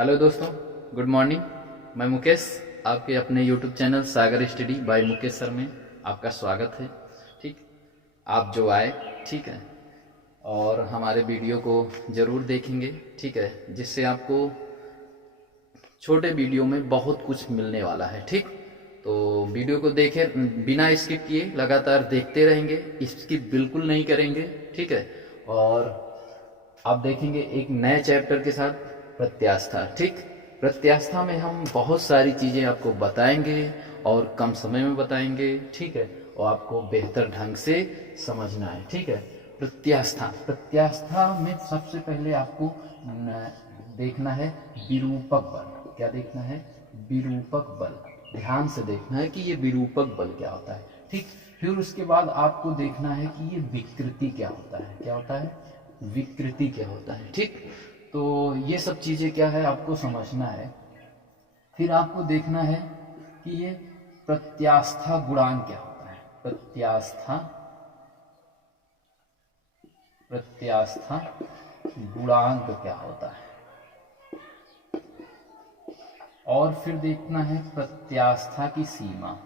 Hello दोस्तों, good morning. मैं मुकेश, आपके अपने यूट्यूब चैनल सागर स्टडी बाय मुकेश सर में आपका स्वागत है। ठीक, आप जो आए, ठीक है, और हमारे वीडियो को ज़रूर देखेंगे, ठीक है, जिससे आपको छोटे वीडियो में बहुत कुछ मिलने वाला है। ठीक, तो वीडियो को देखे बिना स्किप किए लगातार देखते रहेंगे, स्किप बिल्कुल नहीं करेंगे। ठीक है, और आप देखेंगे एक नए चैप्टर के साथ प्रत्यास्था। ठीक, प्रत्यास्था में हम बहुत सारी चीज़ें आपको बताएंगे और कम समय में बताएंगे। ठीक है, और आपको बेहतर ढंग से समझना है। ठीक है, प्रत्यास्था में सबसे पहले आपको देखना है विरूपक बल। क्या देखना है? विरूपक बल। ध्यान से देखना है कि ये विरूपक बल क्या होता है। ठीक, फिर उसके बाद आपको देखना है कि ये विकृति क्या होता है। क्या होता है? विकृति क्या होता है। ठीक, तो ये सब चीजें क्या है आपको समझना है। फिर आपको देखना है कि ये प्रत्यास्था गुणांक क्या होता है। प्रत्यास्था गुणांक क्या होता है। और फिर देखना है प्रत्यास्था की सीमा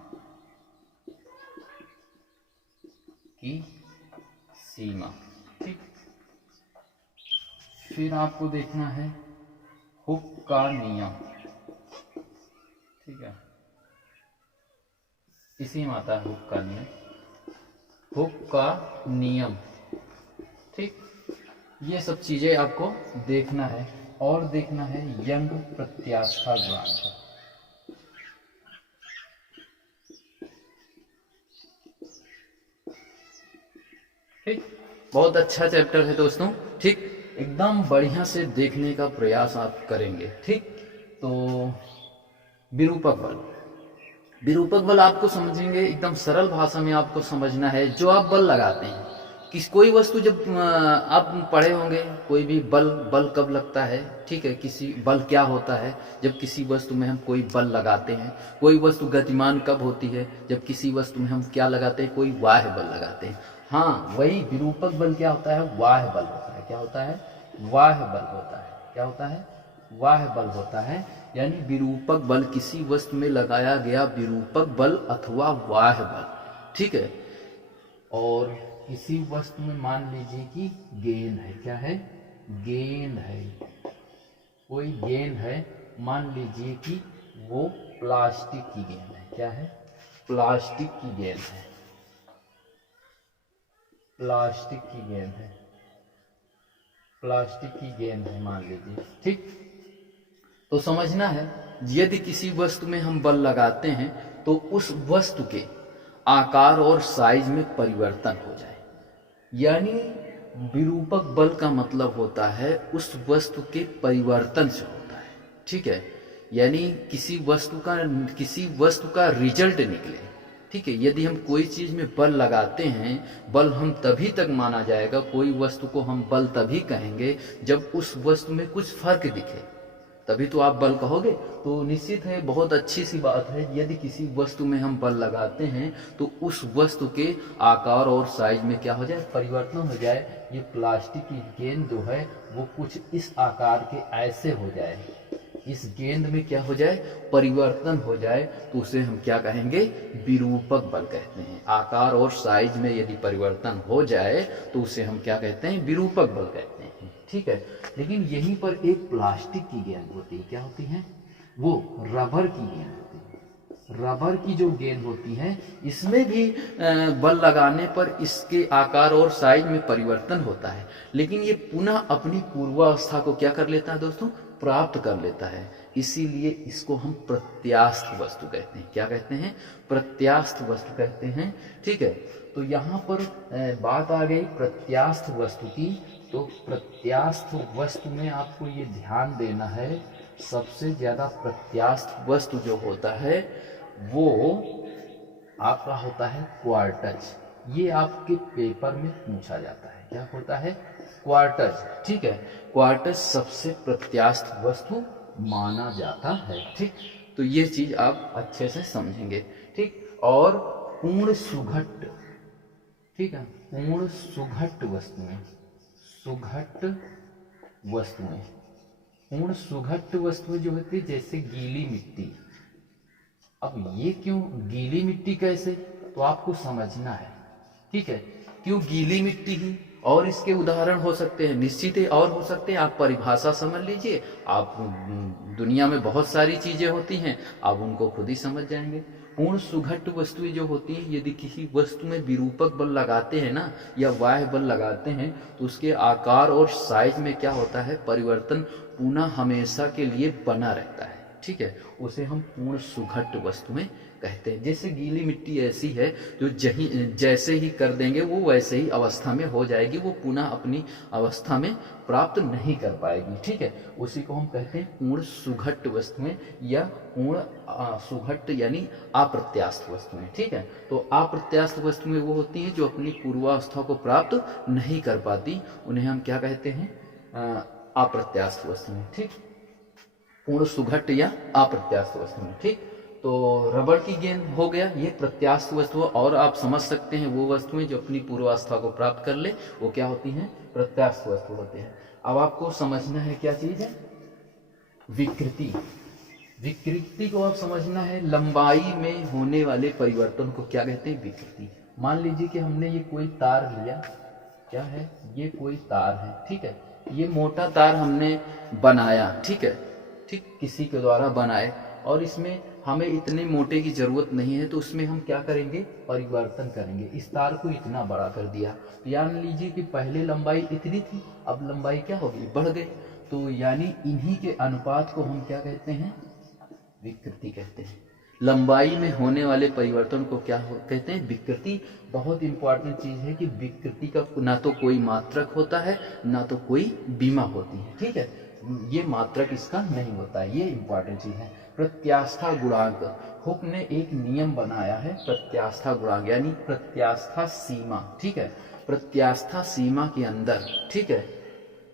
ठीक, फिर आपको देखना है हुक का नियम। ठीक है, इसी में आता है हुक का नियम। ठीक, ये सब चीजें आपको देखना है। और देखना है यंग प्रत्यास्था गुणांक। ठीक, बहुत अच्छा चैप्टर है दोस्तों। ठीक, एकदम बढ़िया से देखने का प्रयास आप करेंगे। ठीक, तो विरूपक बल आपको समझेंगे, एकदम सरल भाषा में आपको समझना है। जो आप बल लगाते हैं, कोई वस्तु, जब आप पढ़े होंगे कोई भी बल कब लगता है। ठीक है, किसी बल क्या होता है? जब किसी वस्तु में हम कोई बल लगाते हैं। कोई वस्तु गतिमान कब होती है? जब किसी वस्तु में हम क्या लगाते हैं? कोई बाह्य बल लगाते हैं। हाँ, वही विरूपक बल क्या होता है? बाह्य बल होता है। क्या होता है? बाह्य बल होता है। क्या होता है? बाह्य बल होता है। यानी विरूपक बल, किसी वस्तु में लगाया गया विरूपक बल अथवा बाह्य बल। ठीक है, और किसी वस्तु में मान लीजिए कि गेंद है। क्या है? गेंद है, कोई गेंद है, मान लीजिए कि वो प्लास्टिक की गेंद है। क्या है? प्लास्टिक की गेंद है। प्लास्टिक की गेंद है मान लीजिए। ठीक, तो समझना है, यदि किसी वस्तु में हम बल लगाते हैं तो उस वस्तु के आकार और साइज में परिवर्तन हो जाए। यानी विरूपक बल का मतलब होता है उस वस्तु के परिवर्तन से होता है। ठीक है, यानी किसी वस्तु का रिजल्ट निकले। ठीक है, यदि हम कोई चीज में बल लगाते हैं, बल हम तभी तक माना जाएगा, कोई वस्तु को हम बल तभी कहेंगे जब उस वस्तु में कुछ फर्क दिखे, तभी तो आप बल कहोगे। तो निश्चित है, बहुत अच्छी सी बात है, यदि किसी वस्तु में हम बल लगाते हैं तो उस वस्तु के आकार और साइज में क्या हो जाए? परिवर्तन हो जाए। ये प्लास्टिक की गेंद जो है वो कुछ इस आकार के ऐसे हो जाए, इस गेंद में क्या हो जाए? परिवर्तन हो जाए, तो उसे हम क्या कहेंगे? विरूपक बल कहते हैं। आकार और साइज में यदि परिवर्तन हो जाए तो उसे हम क्या कहते हैं? विरूपक बल कहते हैं। ठीक है, लेकिन यहीं पर एक प्लास्टिक की गेंद होती है। क्या होती है? वो रबर की गेंद होती है। रबर की जो गेंद होती है, इसमें भी बल लगाने पर इसके आकार और साइज में परिवर्तन होता है, लेकिन ये पुनः अपनी पूर्वावस्था को क्या कर लेता है दोस्तों? प्राप्त कर लेता है। इसीलिए इसको हम प्रत्यास्थ वस्तु कहते हैं। क्या कहते हैं? प्रत्यास्थ वस्तु कहते हैं। ठीक है, तो यहाँ पर बात आ गई प्रत्यास्थ वस्तु की। तो प्रत्यास्थ वस्तु में आपको ये ध्यान देना है, सबसे ज्यादा प्रत्यास्थ वस्तु जो होता है वो आपका होता है क्वार्टज। ये आपके पेपर में पूछा जाता है। क्या होता है? क्वार्टज। ठीक है, क्वार्टज सबसे प्रत्यास्थ वस्तु माना जाता है। ठीक, तो ये चीज आप अच्छे से समझेंगे। ठीक, और पूर्ण सुघट्ट। ठीक है, पूर्ण सुघट्ट वस्तुएं पूर्ण सुघट्ट वस्तु जो होती है जैसे गीली मिट्टी। अब ये क्यों गीली मिट्टी कैसे, तो आपको समझना है, ठीक है। क्यों गीली मिट्टी ही, और इसके उदाहरण हो सकते हैं, निश्चित है और हो सकते हैं। आप परिभाषा समझ लीजिए, आप दुनिया में बहुत सारी चीजें होती हैं, आप उनको खुद ही समझ जाएंगे। पूर्ण सुघट्ट वस्तुएं जो होती हैं, यदि किसी वस्तु में विरूपक बल लगाते हैं ना, या बाह्य बल लगाते हैं, तो उसके आकार और साइज में क्या होता है, परिवर्तन पुनः हमेशा के लिए बना रहता है, ठीक है। उसे हम पूर्ण सुघट्ट वस्तुएं कहते हैं। जैसे गीली मिट्टी ऐसी है जो जैसे ही कर देंगे वो वैसे ही अवस्था में हो जाएगी, वो पुनः अपनी अवस्था में प्राप्त नहीं कर पाएगी, ठीक है। उसी को हम कहते हैं पूर्ण सुघट्ट वस्तुएं, या पूर्ण सुघट्ट यानी अप्रत्यास्थ वस्तुएं, ठीक है। तो अप्रत्यास्थ वस्तुएं वो होती हैं जो अपनी पूर्वावस्था को प्राप्त नहीं कर पाती, उन्हें हम क्या कहते हैं, अप्रत्यास्थ वस्तुएं, ठीक। पूर्ण सुघट्ट या अप्रत्यास्थ वस्तुएं, ठीक। तो रबड़ की गेंद हो गया, ये प्रत्यास्थ वस्तु, और आप समझ सकते हैं वो वस्तुएं जो अपनी पूर्वावस्था को प्राप्त कर ले वो क्या होती हैं, प्रत्यास्थ वस्तु होते हैं। अब आपको समझना है क्या चीज है, विकृति। विकृति को आप समझना है, लंबाई में होने वाले परिवर्तन को क्या कहते हैं, विकृति। मान लीजिए कि हमने ये कोई तार लिया, क्या है, ये कोई तार है, ठीक है। ये मोटा तार हमने बनाया, ठीक है, ठीक, किसी के द्वारा बनाए, और इसमें हमें इतने मोटे की जरूरत नहीं है, तो उसमें हम क्या करेंगे, परिवर्तन करेंगे। इस तार को इतना बड़ा कर दिया, मान लीजिए कि पहले लंबाई इतनी थी, अब लंबाई क्या होगी, बढ़ गई। तो यानी इन्हीं के अनुपात को हम क्या कहते हैं, विकृति कहते हैं। लंबाई में होने वाले परिवर्तन को क्या कहते हैं, विकृति। बहुत इंपॉर्टेंट चीज है कि विकृति का ना तो कोई मात्रक होता है, ना तो कोई बीमा होती है, ठीक है। ये मात्रक इसका नहीं होता है, ये इंपॉर्टेंट चीज है। प्रत्यास्था गुणांक, हुक ने एक नियम बनाया है, प्रत्यास्था गुणांक यानी प्रत्यास्था सीमा, ठीक है। प्रत्यास्था सीमा के अंदर, ठीक है,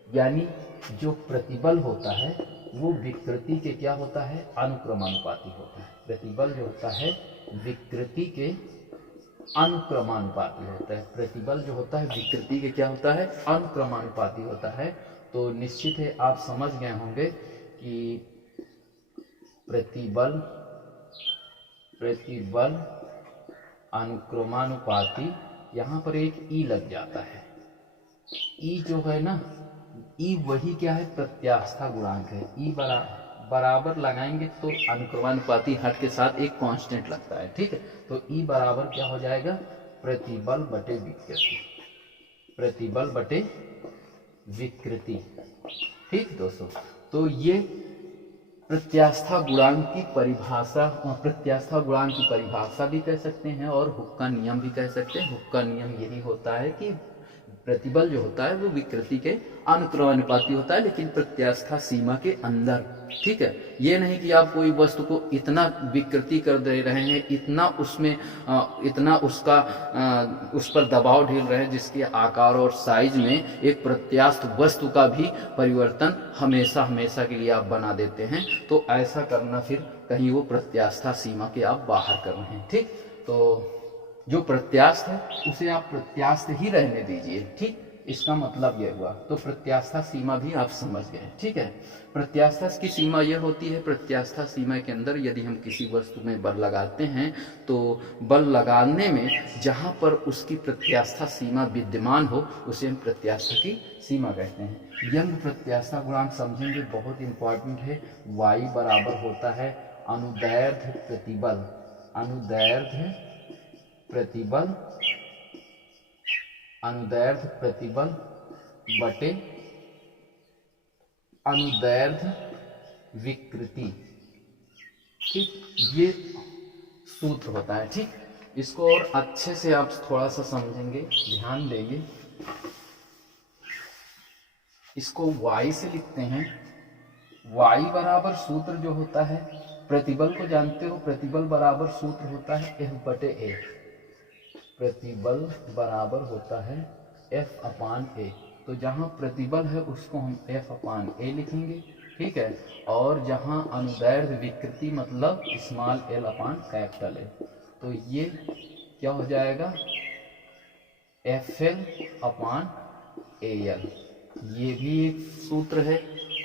यानी जो प्रतिबल होता है वो विकृति के क्या होता है, अनुक्रमानुपाती होता है। प्रतिबल जो होता है विकृति के अनुक्रमानुपाती होता है। प्रतिबल जो होता है विकृति के क्या होता है, अनुक्रमानुपाती होता है। तो निश्चित है आप समझ गए होंगे कि प्रतिबल अनुक्रमानुपाती, यहाँ पर एक ई लग जाता है। ई जो है ना, ई वही क्या है, प्रत्यास्था गुणांक है। ई बराबर लगाएंगे तो अनुक्रमानुपाती हट के साथ एक कांस्टेंट लगता है, ठीक है। तो ई बराबर क्या हो जाएगा, प्रतिबल बटे विकृति, प्रतिबल बटे विकृति, ठीक दोस्तों। तो ये प्रत्यास्था गुणांक की परिभाषा, प्रत्यास्था गुणांक की परिभाषा भी कह सकते हैं और हुक का नियम भी कह सकते हैं। हुक का नियम यही होता है कि प्रतिबल जो होता है वो विकृति के अनुक्रमानुपाती होता है, लेकिन प्रत्यास्था सीमा के अंदर, ठीक है। ये नहीं कि आप कोई वस्तु को इतना विकृति कर दे रहे हैं, इतना उसमें इतना उसका उस पर दबाव ढील रहे हैं जिसके आकार और साइज में एक प्रत्यास्थ वस्तु का भी परिवर्तन हमेशा हमेशा के लिए आप बना देते हैं। तो ऐसा करना फिर कहीं वो प्रत्यास्था सीमा के आप बाहर कर रहे हैं, ठीक। तो जो प्रत्यास्थ है उसे आप प्रत्यास्थ ही रहने दीजिए, ठीक। इसका मतलब यह हुआ। तो प्रत्यास्था सीमा भी आप समझ गए, ठीक है। प्रत्यास्था की सीमा यह होती है, प्रत्यास्था सीमा के अंदर यदि हम किसी वस्तु में बल लगाते हैं तो बल लगाने में जहां पर उसकी प्रत्यास्था सीमा विद्यमान हो उसे हम प्रत्यास्था की सीमा कहते हैं। यंग प्रत्यास्था गुणांक समझेंगे, बहुत इंपॉर्टेंट है। y बराबर होता है अनुदैर्ध्य प्रतिबल, अनुदैर्ध्य प्रतिबल, अनुदैर्ध्य प्रतिबल बटे अनुदैर्ध्य विकृति, ठीक। ये सूत्र होता है, ठीक। इसको और अच्छे से आप थोड़ा सा समझेंगे, ध्यान देंगे। इसको y से लिखते हैं। y बराबर सूत्र जो होता है, प्रतिबल को जानते हो, प्रतिबल बराबर सूत्र होता है F बटे A। प्रतिबल बराबर होता है F अपान A। तो जहां प्रतिबल है उसको हम F अपान A लिखेंगे, ठीक है। और जहां अनुदैर्ध्य विकृति मतलब स्मॉल l अपान कैपिटल L, तो ये क्या हो जाएगा, FL अपान AL। ये भी एक सूत्र है।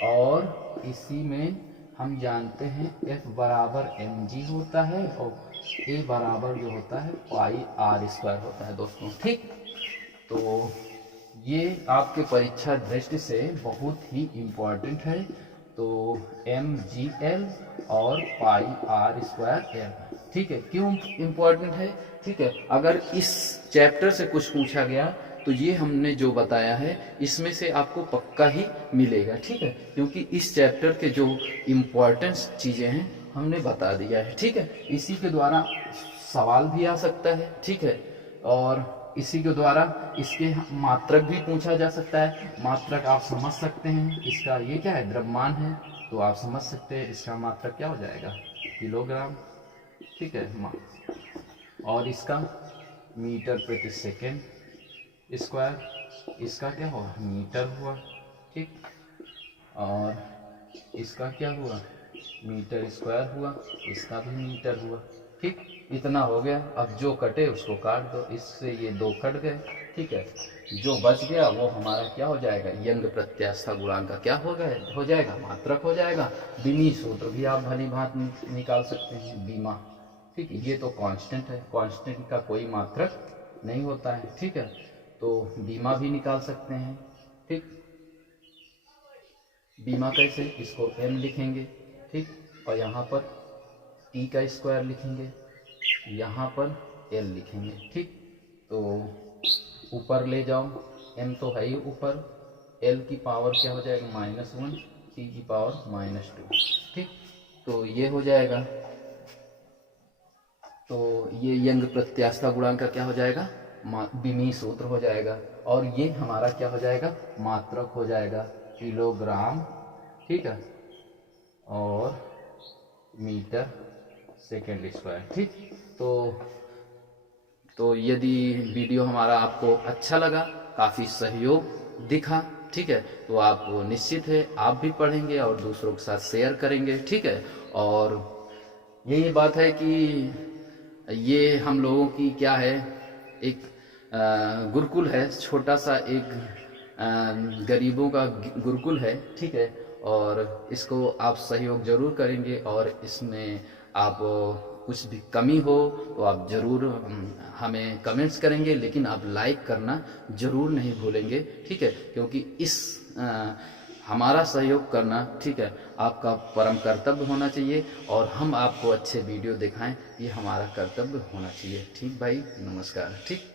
और इसी में हम जानते हैं F बराबर mg होता है और A बराबर जो होता है पाई r स्क्वायर होता है दोस्तों। ठीक, तो ये आपके परीक्षा दृष्टि से बहुत ही इम्पोर्टेंट है। तो mgl और पाई r स्क्वायर l, ठीक है। क्यों इम्पोर्टेंट है? ठीक है, अगर इस चैप्टर से कुछ पूछा गया तो ये हमने जो बताया है इसमें से आपको पक्का ही मिलेगा। ठीक है, क्योंकि इस चैप्टर के जो इम्पोर्टेंट चीज़ें हैं हमने बता दिया है। ठीक है, इसी के द्वारा सवाल भी आ सकता है। ठीक है, और इसी के द्वारा इसके मात्रक भी पूछा जा सकता है। मात्रक आप समझ सकते हैं, इसका ये क्या है, द्रव्यमान है, तो आप समझ सकते हैं इसका मात्रक क्या हो जाएगा, किलोग्राम। ठीक है, और इसका मीटर प्रति सेकेंड स्क्वायर, इसका क्या हुआ, मीटर हुआ। ठीक, और इसका क्या हुआ, मीटर स्क्वायर हुआ, इसका भी मीटर हुआ। ठीक, इतना हो गया। अब जो कटे उसको काट दो, इससे ये दो कट गए। ठीक है, जो बच गया वो हमारा क्या हो जाएगा, यंग प्रत्यास्था गुणांक का क्या हो जाएगा, मात्रक हो जाएगा। बीमी सूत्र भी आप भली भांति निकाल सकते हैं, बीमा। ठीक, ये तो कांस्टेंट है, कांस्टेंट का कोई मात्रक नहीं होता है। ठीक है, तो बीमा भी निकाल सकते हैं। ठीक, बीमा कैसे, इसको m लिखेंगे। ठीक, और यहाँ पर t का स्क्वायर लिखेंगे, यहाँ पर l लिखेंगे। ठीक, तो ऊपर ले जाओ, m तो है ही ऊपर, l की पावर क्या हो जाएगा, -1, t की पावर -2। ठीक, तो ये हो जाएगा, तो ये यंग प्रत्यास्था गुणांक का क्या हो जाएगा, बीमी सूत्र हो जाएगा। और ये हमारा क्या हो जाएगा, मात्रक हो जाएगा, किलोग्राम। ठीक है, और मीटर सेकेंड स्क्वायर। ठीक, तो यदि वीडियो हमारा आपको अच्छा लगा, काफ़ी सहयोग दिखा, ठीक है, तो आप निश्चित है आप भी पढ़ेंगे और दूसरों के साथ शेयर करेंगे। ठीक है, और यही बात है कि ये हम लोगों की क्या है, एक गुरुकुल है, छोटा सा एक गरीबों का गुरुकुल है। ठीक है, और इसको आप सहयोग जरूर करेंगे, और इसमें आप कुछ भी कमी हो तो आप ज़रूर हमें कमेंट्स करेंगे, लेकिन आप लाइक करना ज़रूर नहीं भूलेंगे। ठीक है, क्योंकि इस हमारा सहयोग करना, ठीक है, आपका परम कर्तव्य होना चाहिए, और हम आपको अच्छे वीडियो दिखाएं, ये हमारा कर्तव्य होना चाहिए। ठीक भाई, नमस्कार। ठीक।